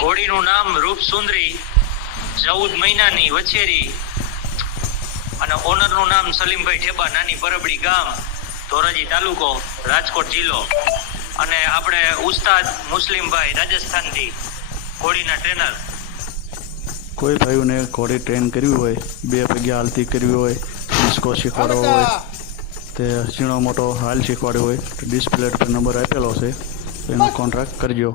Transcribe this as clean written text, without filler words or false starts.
ઘોડીનું નામ રૂપસુંદરી, 14 મહિનાની વછેરી અને ઓનરનું નામ સલીમભાઈ ઠેબા, નાની પરબડી ગામ, ધોરાજી તાલુકો, રાજકોટ જિલ્લો. અને આપણે ઉસ્તાદ મુસ્લિમભાઈ રાજસ્થાનથી, ઘોડીના ટ્રેનર. કોઈ ભાઈઓને ઘોડી ટ્રેન કરવી હોય, 2 પગ્યા હાલતી કરવી હોય, ડિસ્કો શીખવાડવો હોય, તે ઝીણો મોટો હાલ શીખવાડ્યો હોય તો ડિસ્પ્લે પર નંબર આપેલો છે, એનો કોન્ટ્રાક્ટ કરજો.